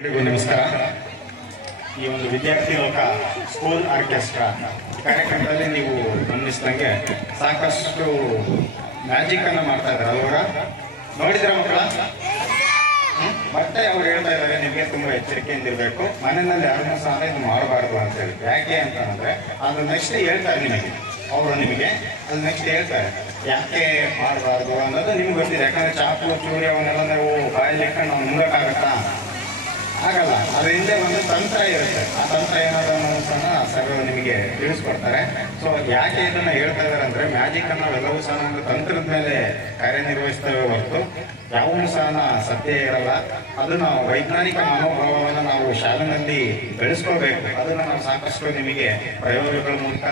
ನಮಸ್ಕಾರ. ಈ ಒಂದು ವಿದ್ಯಾರ್ಥಿ ಲೋಕ ಸ್ಕೂಲ್ ಆರ್ಕೆಸ್ಟ್ರಾ ಕಾರ್ಯಕ್ರಮದಲ್ಲಿ ನೀವು ಗಮನಿಸಿದಂಗೆ ಸಾಕಷ್ಟು ಮ್ಯಾಜಿಕ್ ಅನ್ನ ಮಾಡ್ತಾ ಇದ್ದಾರೆ ಅಲ್ವರ? ನೋಡಿದ್ರ ಮಕ್ಕಳ? ಮತ್ತೆ ಅವ್ರು ಹೇಳ್ತಾ ಇದ್ದಾರೆ, ನಿಮಗೆ ತುಂಬಾ ಎಚ್ಚರಿಕೆಯಿಂದ ಇರಬೇಕು. ಮನೆಯಲ್ಲಿ ಯಾರನ್ನೂ ಸಹ ಇದು ಮಾಡಬಾರ್ದು ಅಂತ ಹೇಳಿ ಯಾಕೆ ಅಂತ ಅಂದ್ರೆ ಅದು ನೆಕ್ಸ್ಟ್ ಹೇಳ್ತಾರೆ ನಿಮಗೆ. ಅವರು ನಿಮಗೆ ಅದು ನೆಕ್ಸ್ಟ್ ಹೇಳ್ತಾರೆ ಯಾಕೆ ಮಾಡಬಾರ್ದು ಅನ್ನೋದು ನಿಮ್ಗೆ ಗೊತ್ತಿದೆ. ಯಾಕಂದ್ರೆ ಚಾಕು, ಚೂರಿ, ಅವನ್ನೆಲ್ಲ ನೀವು ಬಾಯಲ್ಲಿ ಇಟ್ಕೊಂಡು ನಾವು ನುಂಗಕ್ಕಾಗತ್ತಾ ಆಗಲ್ಲ. ಅದ್ರ ಹಿಂದೆ ಒಂದು ತಂತ್ರ ಇರುತ್ತೆ. ಆ ತಂತ್ರ ಏನಾದ್ರು ಸಹ ಸರ್ ನಿಮಗೆ ತಿಳಿಸ್ಕೊಡ್ತಾರೆ. ಸೊ ಯಾಕೆ ಇದನ್ನ ಹೇಳ್ತಾ ಇದಾರೆ ಅಂದ್ರೆ ಮ್ಯಾಜಿಕ್ ಅನ್ನ ಎಲ್ಲವೂ ಸಹ ಒಂದು ತಂತ್ರದ ಮೇಲೆ ಕಾರ್ಯನಿರ್ವಹಿಸ್ತೇವೆ ಹೊರತು ಯಾವೂ ಸಹ ಸತ್ಯ ಇರಲ್ಲ ಅದನ್ನ ವೈಜ್ಞಾನಿಕ ಮನೋಭಾವವನ್ನು ನಾವು ಶಾಲೆನಲ್ಲಿ ಬೆಳೆಸ್ಕೋಬೇಕು. ಅದನ್ನ ನಾವು ಸಾಕಷ್ಟು ನಿಮಗೆ ಪ್ರಯೋಗಗಳ ಮೂಲಕ,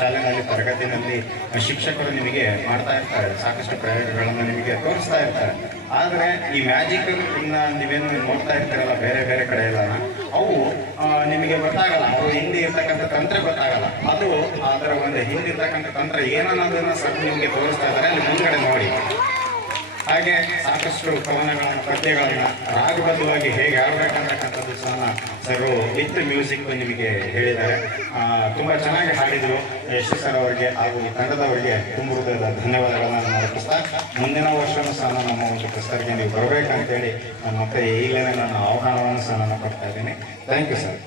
ಶಾಲೆನಲ್ಲಿ, ತರಗತಿನಲ್ಲಿ ಶಿಕ್ಷಕರು ನಿಮಗೆ ಮಾಡ್ತಾ ಇರ್ತಾರೆ. ಸಾಕಷ್ಟು ಪ್ರಯೋಗಗಳನ್ನು ನಿಮಗೆ ತೋರಿಸ್ತಾ ಇರ್ತಾರೆ. ಆದ್ರೆ ಈ ಮ್ಯಾಜಿಕ್ ಇನ್ನ ನೀವೇನು ನೋಡ್ತಾ ಇರ್ತೀರಲ್ಲ, ಬೇರೆ ಬೇರೆ ಕಡೆ ಎಲ್ಲ, ಅವು ನಿಮಗೆ ಗೊತ್ತಾಗಲ್ಲ. ಅವು ಹಿಂದೆ ಇರ್ತಕ್ಕಂಥ ತಂತ್ರ ಗೊತ್ತಾಗಲ್ಲ. ಅದು ಅದರ ಒಂದು ಹಿಂದಿರ್ತಕ್ಕಂಥ ತಂತ್ರ ಏನನ್ನೋದನ್ನ ಸರ್ ನಿಮಗೆ ತೋರಿಸ್ತಾ ಇದ್ದಾರೆ. ಅಲ್ಲಿ ಮುಂದ್ಗಡೆ ನೋಡಿ. ಹಾಗೆ ಸಾಕಷ್ಟು ಕವನಗಳನ್ನ, ಪದ್ಯಗಳನ್ನ ರಾಗಬದ್ಧವಾಗಿ ಹೇಗೆ ಆಡ್ಬೇಕಂತಕ್ಕಂಥದ್ದು ಸಹ ಸರ್ ವಿತ್ ಮ್ಯೂಸಿಕ್ ನಿಮಗೆ ಹೇಳಿದ್ದಾರೆ. ತುಂಬಾ ಚೆನ್ನಾಗಿ ಹಾಡಿದ್ರು. ಯಶಸ್ಸರವರಿಗೆ ಹಾಗೂ ತಂಡದವರಿಗೆ ತುಂಬ ಹೃದಯದ ಧನ್ಯವಾದಗಳನ್ನ ನಾನು ಅರ್ಪಿಸ್ತಾ ಮುಂದಿನ ವರ್ಷವೂ ಸಹ ನಮ್ಮ ಒಂದು ಪುಸ್ತಕಕ್ಕೆ ನೀವು ಬರಬೇಕಂತೇಳಿ ನಾನು ಮತ್ತೆ ಈಗಲೇ ನನ್ನ ಆಹ್ವಾನವನ್ನು ಸಹ ನಾನು ಕೊಡ್ತಾ ಇದ್ದೀನಿ. Thank you sir